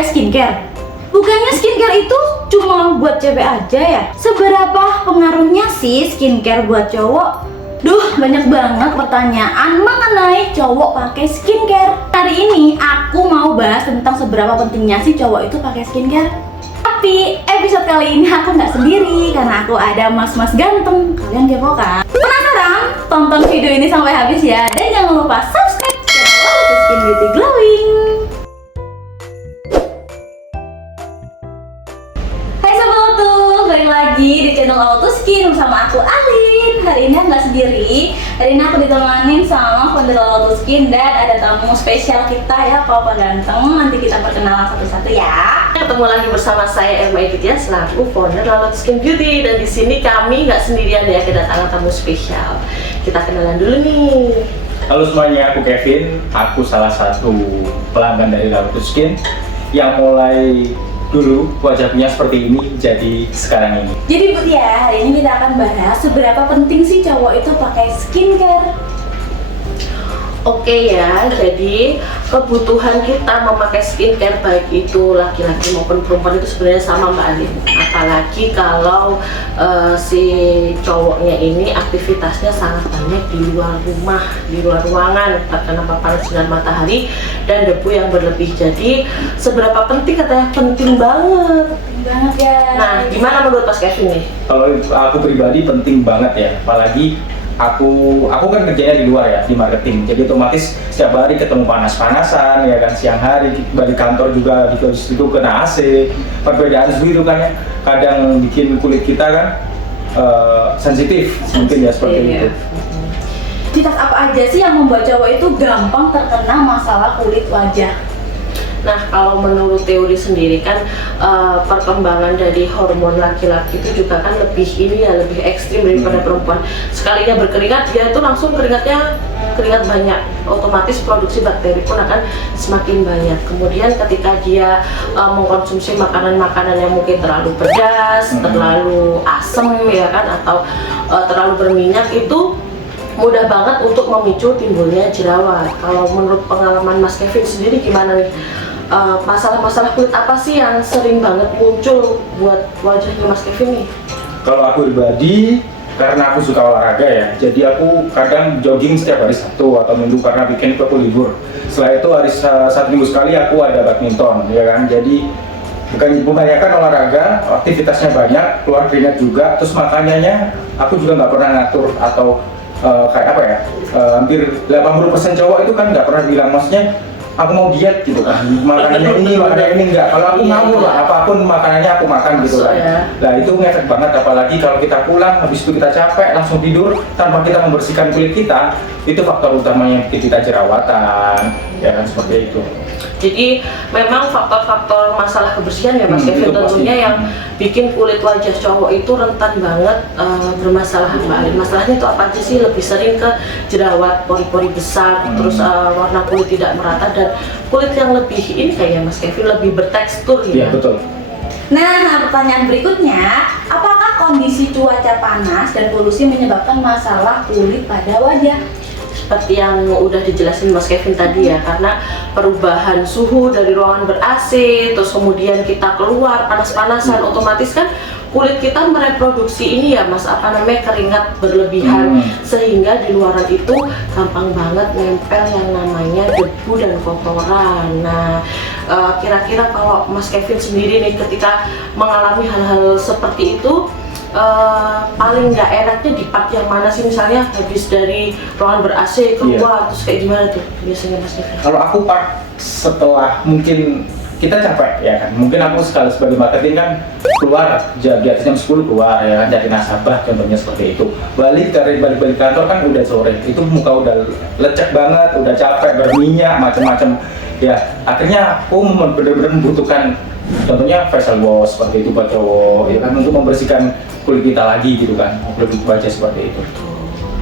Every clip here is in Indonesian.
pakai skincare? Bukannya skincare itu cuma buat cewek aja ya? Seberapa pengaruhnya sih skincare buat cowok? Duh, banyak banget pertanyaan mengenai cowok pakai skincare. Hari ini aku mau bahas tentang seberapa pentingnya sih cowok itu pakai skincare. Tapi episode kali ini aku nggak sendiri karena aku ada mas-mas ganteng. Kalian kepo kan? Penasaran? Tonton video ini sampai habis ya. Dan jangan lupa subscribe channel Auto Skin Beauty Glowing. Hai Sobat Auto, balik lagi di channel Auto Skin bersama aku Alin. Hari ini aku nggak sendiri. Hari ini aku ditemanin sama founder Auto Skin dan ada tamu spesial kita ya, Papa Ganteng. Nanti kita perkenalan satu-satu ya. Ketemu lagi bersama saya Emma Editya selaku founder Auto Skin Beauty, dan di sini kami nggak sendirian ya, kedatangan tamu spesial. Kita kenalan dulu nih. Halo semuanya, aku Kevin. Aku salah satu pelanggan dari Auto Skin yang mulai dulu wajahnya seperti ini jadi sekarang ini. Jadi Bu ya, hari ini kita akan bahas seberapa penting sih cowok itu pakai skincare. Oke ya, jadi kebutuhan kita memakai skincare baik itu laki-laki maupun perempuan itu sebenarnya sama Mbak Alin. Apalagi kalau si cowoknya ini aktivitasnya sangat banyak di luar rumah, di luar ruangan, terkena paparan sinar matahari dan debu yang berlebih. Jadi seberapa penting katanya? Penting banget. Penting banget ya. Nah, gimana menurut Mas Kevin nih? Kalau aku pribadi penting banget ya, apalagi aku kan kerjanya di luar ya, di marketing. Jadi otomatis setiap hari ketemu panas-panasan ya kan, siang hari balik kantor juga di situ kena AC. Perbedaan itu kan ya, kadang bikin kulit kita kan sensitif mungkin ya seperti itu. Aktivitas apa aja sih yang membuat cowok itu gampang terkena masalah kulit wajah? Nah, kalau menurut teori sendiri kan perkembangan dari hormon laki-laki itu juga kan lebih lebih ekstrim daripada perempuan. Sekalinya berkeringat, dia itu langsung keringat banyak, otomatis produksi bakteri pun akan semakin banyak. Kemudian ketika dia mengkonsumsi makanan-makanan yang mungkin terlalu pedas, terlalu asam ya kan, atau terlalu berminyak, itu mudah banget untuk memicu timbulnya jerawat. Kalau menurut pengalaman Mas Kevin sendiri gimana nih? Masalah-masalah kulit apa sih yang sering banget muncul buat wajahnya Mas Kevin nih? Kalau aku pribadi, karena aku suka olahraga ya, jadi aku kadang jogging setiap hari Sabtu atau Minggu karena weekend itu aku libur. Setelah itu hari satu minggu sekali aku ada badminton ya kan. Jadi kebanyakan olahraga, aktivitasnya banyak, keluar keringat juga, terus makanannya aku juga nggak pernah ngatur atau kayak apa ya, hampir 80% cowok itu kan nggak pernah bilang, maksudnya aku mau diet gitu kan, makanannya ini, makanannya ini enggak. Kalau aku mau lah, apapun makanannya aku makan gitu kan. Nah itu ngefek banget, apalagi kalau kita pulang, habis itu kita capek, langsung tidur tanpa kita membersihkan kulit kita. Itu faktor utamanya bikin kita jerawatan, ya kan, seperti itu. Jadi memang faktor-faktor masalah kebersihan ya Mas Kevin tentunya yang bikin kulit wajah cowok itu rentan banget bermasalah Mbak Alin. Masalahnya itu apa aja sih? Lebih sering ke jerawat, pori-pori besar, terus warna kulit tidak merata, dan kulit yang lebih ini kayak Mas Kevin lebih bertekstur ya. Iya betul. Nah, pertanyaan berikutnya, apakah kondisi cuaca panas dan polusi menyebabkan masalah kulit pada wajah? Seperti yang udah dijelasin Mas Kevin tadi ya, karena perubahan suhu dari ruangan ber-AC, terus kemudian kita keluar panas-panasan, otomatis kan kulit kita mereproduksi ini ya Mas, keringat berlebihan, sehingga di luaran itu gampang banget nempel yang namanya debu dan kotoran. Nah, kira-kira kalau Mas Kevin sendiri nih ketika mengalami hal-hal seperti itu, paling nggak enaknya di part yang mana sih? Misalnya habis dari ruangan ber-AC keluar, terus kayak gimana tuh biasanya Mas Kevin? Kalau aku part setelah mungkin kita capek ya kan, mungkin aku sekali sebagai marketing kan keluar di atas jam 10 keluar ya kan, dari nasabah contohnya seperti itu, balik kantor kan udah sore, itu muka udah lecek banget, udah capek, berminyak macam-macam ya, akhirnya aku benar-benar membutuhkan contohnya facial wash seperti itu buat cowok ya kan, untuk membersihkan kulit kita lagi gitu kan, kulit wajah seperti itu.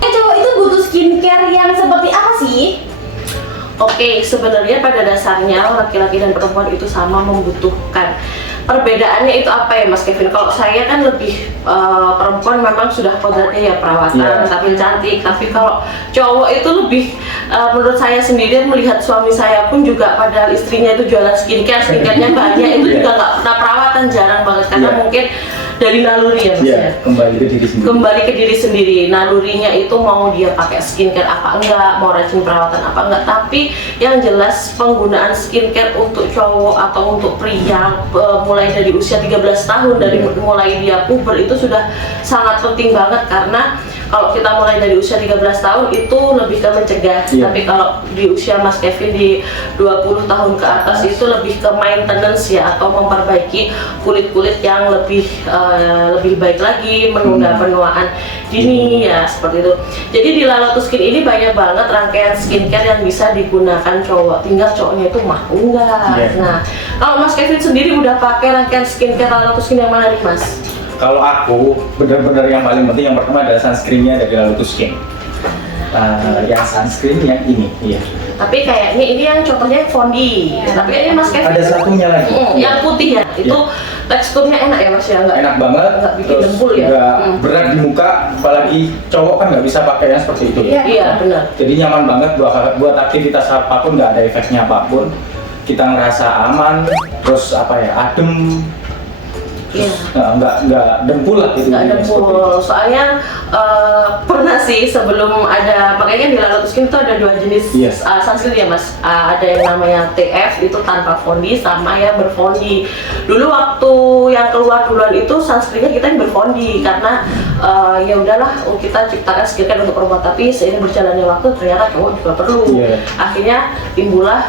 Cowok itu butuh skincare yang seperti apa sih? Oke, sebenarnya pada dasarnya laki-laki dan perempuan itu sama membutuhkan perbedaannya itu apa ya Mas Kevin? Kalau saya kan lebih perempuan memang sudah kodratnya ya perawatan, tampil cantik. Tapi kalau cowok itu lebih menurut saya sendiri melihat suami saya pun juga padahal istrinya itu jualan skincare-nya banyak itu juga nggak pernah perawatan, jarang banget karena mungkin dari naluri ya Mas ya. Kembali ke diri sendiri. Kembali ke diri sendiri. Nalurinya itu mau dia pakai skincare apa enggak, mau rajin perawatan apa enggak. Tapi yang jelas penggunaan skincare untuk cowok atau untuk pria mulai dari usia 13 tahun dari mulai dia puber itu sudah sangat penting banget, karena kalau kita mulai dari usia 13 tahun itu lebih ke mencegah. Tapi kalau di usia Mas Kevin di 20 tahun ke atas itu lebih ke maintenance ya, atau memperbaiki kulit-kulit yang lebih baik lagi, menunda penuaan dini ya, seperti itu. Jadi di La Lotus Skin ini banyak banget rangkaian skincare yang bisa digunakan cowok, tinggal cowoknya itu mau enggak. Nah, kalau Mas Kevin sendiri udah pakai rangkaian skincare La Lotus Skin yang mana nih Mas? Kalau aku benar-benar yang paling penting yang pertama adalah sunscreennya dari La Lotus Skin. Yang sunscreen yang ini, Tapi kayaknya ini yang contohnya Fondi. Tapi ini Mas Kevin ada satunya lagi. Yang putih ya, itu teksturnya enak ya Mas ya, enak banget, nggak bikin terus dempul ya. nggak berat di muka, apalagi cowok kan nggak bisa pakai yang seperti itu. Iya benar. Jadi nyaman banget buat aktivitas apapun, nggak ada efeknya apapun. Kita ngerasa aman, terus adem. Nggak dempul lah gitu. Nggak dempul, soalnya pernah sih sebelum ada, makanya di La Lotus Skin itu ada dua jenis sunscreen ya Mas. Ada yang namanya TF itu tanpa fondi, sama yang berfondi. Dulu waktu yang keluar duluan itu sunscreennya kita yang berfondi, karena ya udahlah kita ciptakan skincare untuk perempuan, tapi seiring berjalannya waktu ternyata cowok juga perlu. Akhirnya timbullah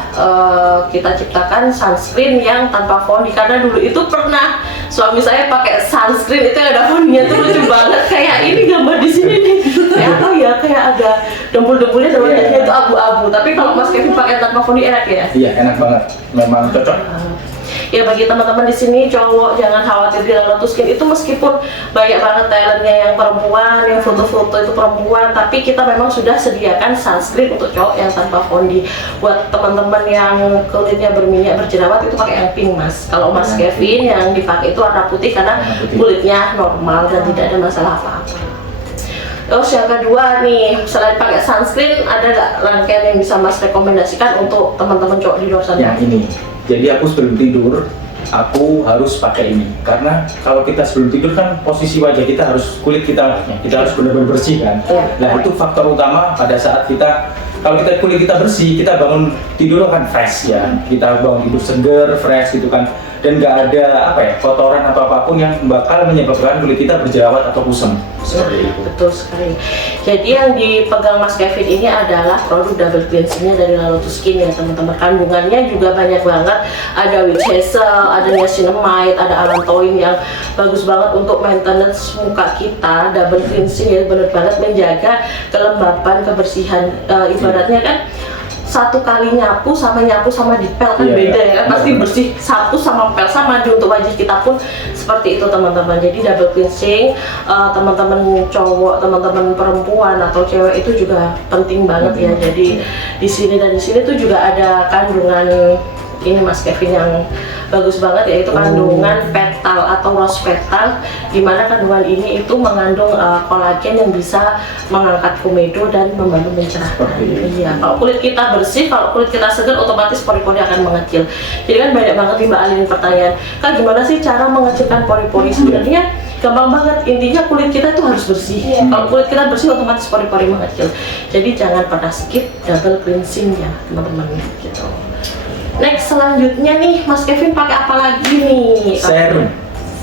kita ciptakan sunscreen yang tanpa fondi, karena dulu itu pernah suami saya pakai sunscreen itu ada fondinya tuh lucu banget, kayak ini gambar di sini nih, kayak apa ya, kayak ada dempul-dempulnya dan warnanya itu abu-abu. Tapi kalau Mas Kevin pakai tanpa fondi enak ya? Iya enak banget, memang cocok. Ya bagi teman-teman di sini cowok jangan khawatir, di La Lotus Skin itu meskipun banyak banget talentnya yang perempuan, yang foto-foto itu perempuan, tapi kita memang sudah sediakan sunscreen untuk cowok yang tanpa fondi. Buat teman-teman yang kulitnya berminyak berjerawat itu pakai yang pink Mas. Kalau Mas Kevin yang dipakai itu warna putih karena kulitnya normal dan tidak ada masalah apa-apa. Terus yang kedua nih, selain pakai sunscreen, ada nggak rangkaian yang bisa Mas rekomendasikan untuk teman-teman cowok di luar sana? Yang ini. Jadi aku sebelum tidur, aku harus pakai ini. Karena kalau kita sebelum tidur kan posisi wajah kita harus, kulit kita harus benar-benar bersih kan. Nah itu faktor utama pada saat kita, kalau kulit kita bersih, kita bangun tidur kan fresh ya. Kita bangun tidur seger, fresh gitu kan. Dan nggak ada kotoran atau apapun yang bakal menyebabkan kulit kita berjerawat atau kusam. Seperti itu. Betul sekali. Jadi yang dipegang Mas Kevin ini adalah produk double cleansingnya dari La Lotus Skin ya teman-teman. Kandungannya juga banyak banget. Ada witch hazel, ada niacinamide, ada allantoin yang bagus banget untuk maintenance muka kita. Double cleansing ya, bener banget menjaga kelembapan, kebersihan. Ibaratnya kan satu kali nyapu sama dipel kan beda ya kan, pasti bersih. Sapu sama pel sama untuk wajah kita pun seperti itu teman-teman. Jadi double cleansing teman-teman cowok, teman-teman perempuan atau cewek itu juga penting banget ya. Jadi di sini dan di sini tuh juga ada kandungan ini Mas Kevin yang bagus banget, yaitu kandungan petal atau rose petal, dimana kandungan ini itu mengandung kolagen yang bisa mengangkat komedo dan membantu mencerahkan. Iya, kalau kulit kita bersih, kalau kulit kita segar, otomatis pori-pori akan mengecil. Jadi kan banyak banget nih Mbak Alin pertanyaan, Kak gimana sih cara mengecilkan pori-pori? Sebenarnya gampang banget, intinya kulit kita itu harus bersih. Kalau kulit kita bersih, otomatis pori-pori mengecil. Jadi jangan pernah skip double cleansing ya teman-teman gitu. Next selanjutnya nih Mas Kevin pakai apa lagi nih? Serum.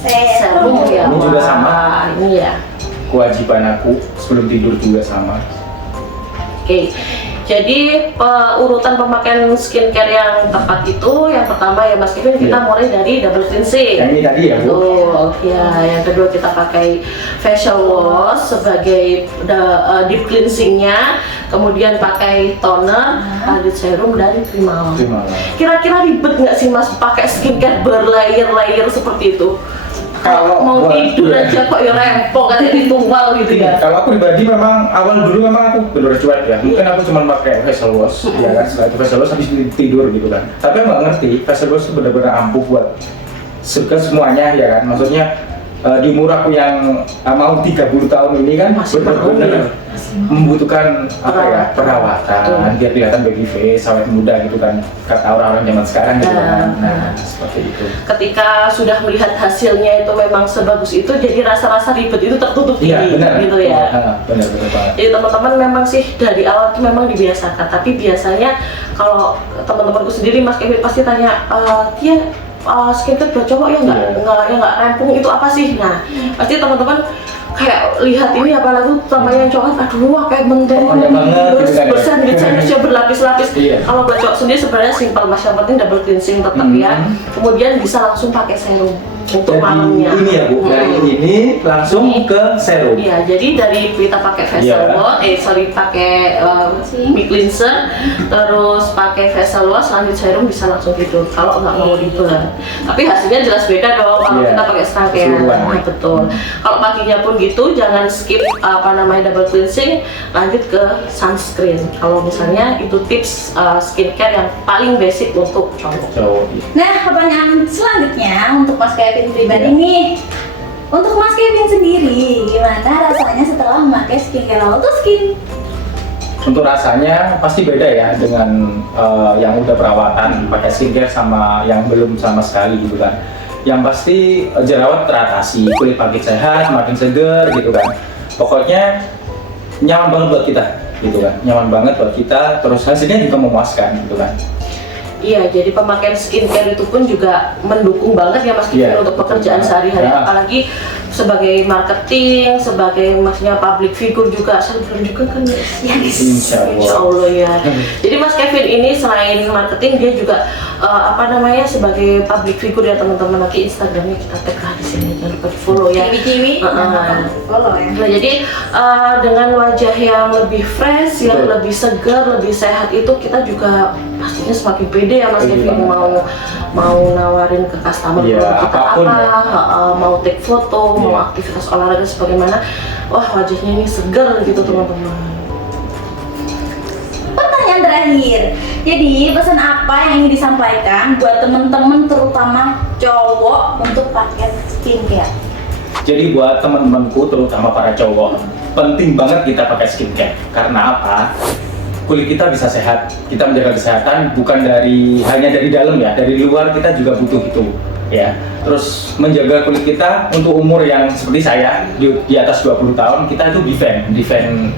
Serum ya. Ini juga sama. Ini ya. Kewajiban aku sebelum tidur juga sama. Oke. Jadi urutan pemakaian skincare yang tepat itu, yang pertama ya Mas Kevin, kita mulai dari double cleansing. Yang ini tadi ya Bu? Ya, yang kedua kita pakai facial wash sebagai deep cleansingnya, kemudian pakai toner, lanjut serum dan primal. Kira-kira ribet nggak sih Mas pakai skincare berlayer-layer seperti itu? Kalau mau tidur aja kok ya rempong kan jadi tumbal gitu ya. Kalau aku pribadi memang awal dulu memang aku bener cuek ya. Mungkin aku cuma pakai facial wash ya kan. Setelah itu facial wash habis tidur gitu kan. Tapi aku nggak ngerti facial wash itu benar-benar ampuh buat surga semuanya ya kan, maksudnya di umur aku yang mau 30 tahun ini kan Masih benar-benar membutuhkan apa ya, perawatan biar kelihatan baby face, awet muda gitu kan, kata orang-orang zaman sekarang gitu kan. Nah, seperti itu. Ketika sudah melihat hasilnya itu memang sebagus itu, jadi rasa-rasa ribet itu tertutup Iya, benar. gitu ya. Benar banget. Jadi teman-teman memang sih dari awal itu memang dibiasakan, tapi biasanya kalau teman-temanku sendiri, Mas Kevin pasti tanya, Tia, skincare buat cowok ya nggak rempung itu apa sih? Nah, pasti teman-teman kayak lihat ini apalagi sama yang cowok, aduh wah kayak mentor bersen berlapis-lapis. Kalau buat cowok sendiri sebenarnya simpel Mas, yang penting double cleansing tetap ya. Kemudian bisa langsung pakai serum untuk malamnya. Ini ya Bu, dari ini langsung ke serum. Iya, jadi dari kita pakai facial wash, pakai mic cleanser, terus pakai facial wash, lanjut serum bisa langsung tidur. Kalau nggak mau ribet, tapi hasilnya jelas beda dong kalau kita pakai serangkaian. Nah, betul. Kalau paginya pun gitu, jangan skip double cleansing, lanjut ke sunscreen. Kalau misalnya itu tips skincare yang paling basic untuk cowok. Nah, pertanyaan selanjutnya untuk Mas Kevin pribadi nih. Untuk Mas Kevin sendiri, gimana rasanya setelah memakai skincare Auto Skin? Untuk rasanya pasti beda ya dengan yang udah perawatan pakai skincare sama yang belum sama sekali gitu kan. Yang pasti jerawat teratasi, kulit makin sehat, makin seger gitu kan. Pokoknya nyaman banget buat kita gitu kan. Nyaman banget buat kita, terus hasilnya juga memuaskan gitu kan. Iya, jadi pemakaian skincare itu pun juga mendukung banget ya Mas Kevin untuk pekerjaan sehari-hari, apalagi sebagai marketing, sebagai maksudnya public figure juga, selebgram juga kan ya. Insya Allah ya. Jadi Mas Kevin ini selain marketing dia juga sebagai public figure ya teman-teman. Nanti Instagramnya kita tag di sini, jangan lupa di follow ya. Ciwi-ciwi, follow ya. Nah, jadi dengan wajah yang lebih fresh, yang lebih segar, lebih sehat itu kita juga pastinya semakin pede ya Mas Kevin mau nawarin ke customer kita mau take foto, mau aktivitas olahraga sebagaimana. Wah, wajahnya ini segar gitu teman-teman. Pertanyaan terakhir, jadi pesan apa yang ingin disampaikan buat teman-teman terutama cowok untuk pakai skincare? Jadi buat teman-temanku terutama para cowok, penting banget kita pakai skincare. Karena apa? Kulit kita bisa sehat, kita menjaga kesehatan bukan hanya dari dalam ya, dari luar kita juga butuh itu ya. Terus menjaga kulit kita untuk umur yang seperti saya di atas 20 tahun, kita itu defend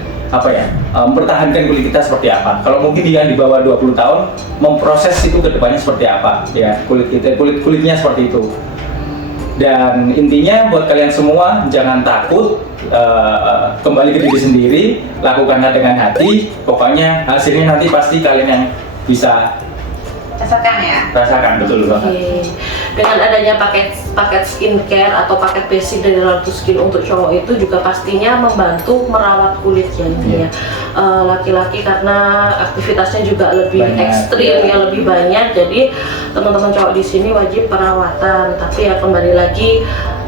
mempertahankan kulit kita seperti apa. Kalau mungkin dia di bawah 20 tahun, memproses itu ke depannya seperti apa ya, kulitnya seperti itu. Dan intinya buat kalian semua, jangan takut, kembali ke diri sendiri, lakukanlah dengan hati. Pokoknya hasilnya nanti pasti kalian yang bisa rasakan, betul banget. Dengan adanya paket skincare atau paket basic dari Auto Skin untuk cowok itu juga pastinya membantu merawat kulit ya. Laki-laki karena aktivitasnya juga lebih ekstrim ya, lebih banyak. Jadi teman-teman cowok di sini wajib perawatan. Tapi ya kembali lagi,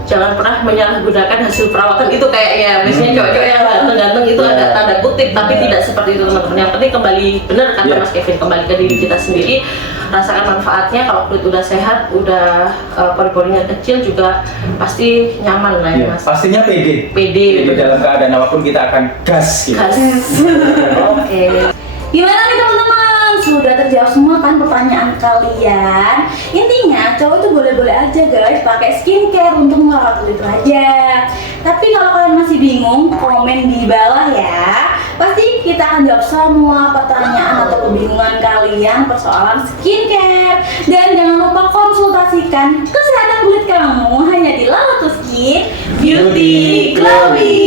jangan pernah menyalahgunakan hasil perawatan itu kayak ya biasanya cowok-cowok yang ganteng-ganteng itu ada tanda kutip, tapi tidak seperti itu teman-teman. Yang penting kembali benar kata Mas Kevin, kembali ke diri kita sendiri, rasakan manfaatnya. Kalau kulit udah sehat, udah pori-porinya kecil juga pasti nyaman lah ya Mas. Pastinya pede dalam keadaan apapun kita akan gas gitu. Oke. Gimana nih teman-teman? Sudah terjawab semua kan pertanyaan kalian? Intinya cowok itu boleh-boleh aja guys pakai skincare untuk merawat kulit wajah. Tapi kalau kalian masih bingung, komen di bawah ya. Pasti kita akan jawab semua pertanyaan atau kebingungan kalian persoalan skincare. Dan jangan lupa konsultasikan kesehatan kulit kamu hanya di Auto Skin Beauty Glowing.